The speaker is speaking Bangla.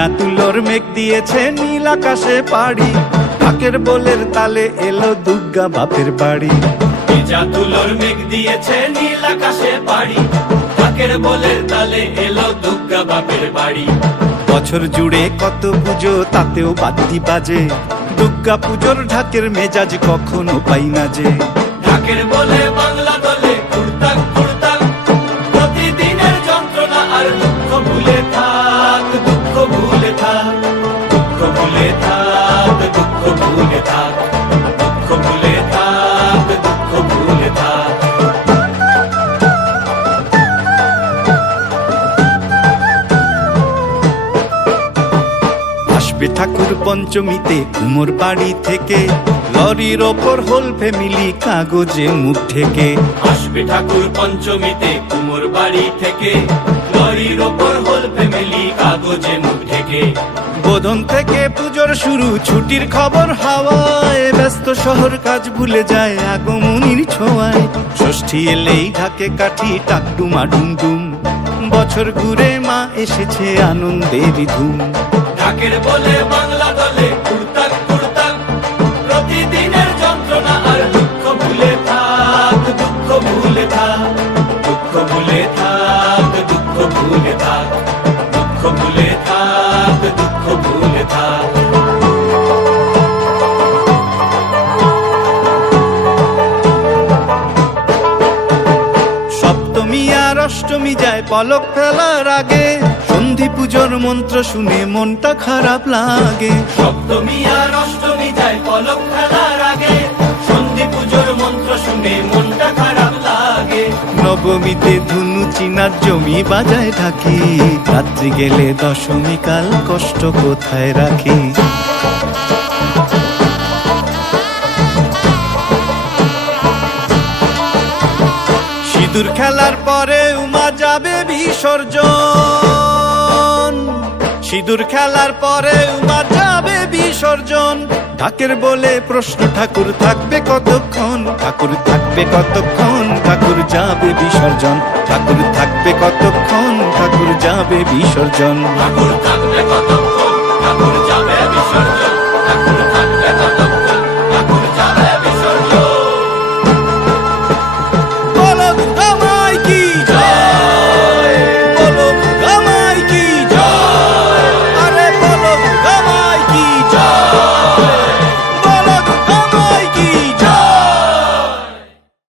ভেজা তুলোর মেঘ দিয়েছে নীল আকাশে পাড়ি, ঢাকের বোলের তালে এলো দুর্গা বাপের বাড়ি। ভেজা তুলোর মেঘ দিয়েছে নীল আকাশে পাড়ি, ঢাকের বোলের তালে এলো দুর্গা বাপের বাড়ি। বছর জুড়ে কত পুজো তাতেও বাদ্যি বাজে, দুর্গা পুজোর ঢাকের মেজাজ কখনো পাই না যে। ঢাকের বলে বাংলা দলে কুড়তাক কুড়তাক, প্রতিদিনের যন্ত্রণা আর দুঃখ ভুলে থাক, দুঃখ ভুলে থাক, দুঃখ ভুলে থাক, দুঃখ ভুলে থাক, দুঃখ ভুলে থাক, দুঃখ ভুলে থাক। আসবে ঠাকুর পঞ্চমীতে কুমোর বাড়ি থেকে, লরির ওপর হোল ফ্যামিলি কাগজে মুখ ঢেকে। আসবে ঠাকুর পঞ্চমীতে কুমোর বাড়ি থেকে, লরির ওপর হোল ফ্যামিলি কাগজে মুখ ঢেকে। বোধন থেকে পুজোর শুরু, ছুটির খবর হাওয়ায়, ব্যস্ত শহর কাজ ভুলে যায় আগমনীর ছোঁয়ায়। ষষ্ঠী এলেই ঢাকে কাঠি টাকডুমা ডুমডুম, বছর ঘুরে মা এসেছে আনন্দের ধুম। ঢাকের বলে বাংলা দলে কুড়তাক কুড়তাক, প্রতিদিনের যন্ত্রণা আর দুঃখ ভুলে থাক, দুঃখ ভুলে থাক, দুঃখ ভুলে থাক, দুঃখ ভুলে থাক, দুঃখ ভুলে থাক, দুঃখ ভুলে থাক। সপ্তমী আর অষ্টমী যায় পলক ফেলার আগে, সন্ধি পুজোর মন্ত্র শুনে মনটা খারাপ লাগে। সপ্তমী আর অষ্টমী যায় পলক ফেলার আগে, সন্ধি পুজোর মন্ত্র শুনে মনটা খারাপ লাগে। নবমীতে ধুনু চিনার জমি বাজায় থাকি, রাত্রি গেলে দশমী কাল কষ্ট কোথায় রাখি। সিঁদুর খেলার পরে উমা যাবে বিসর্জন, সিঁদুর খেলার পরে উমা যাবে বিসর্জন। ঢাকের বলে প্রশ্ন ঠাকুর থাকবে কতক্ষণ, ঠাকুর থাকবে কতক্ষণ, ঠাকুর যাবে বিসর্জন। ঠাকুর থাকবে কতক্ষণ, ঠাকুর যাবে বিসর্জন। ঠাকুর থাকবে কতক্ষণ, ঠাকুর যাবে বিসর্জন।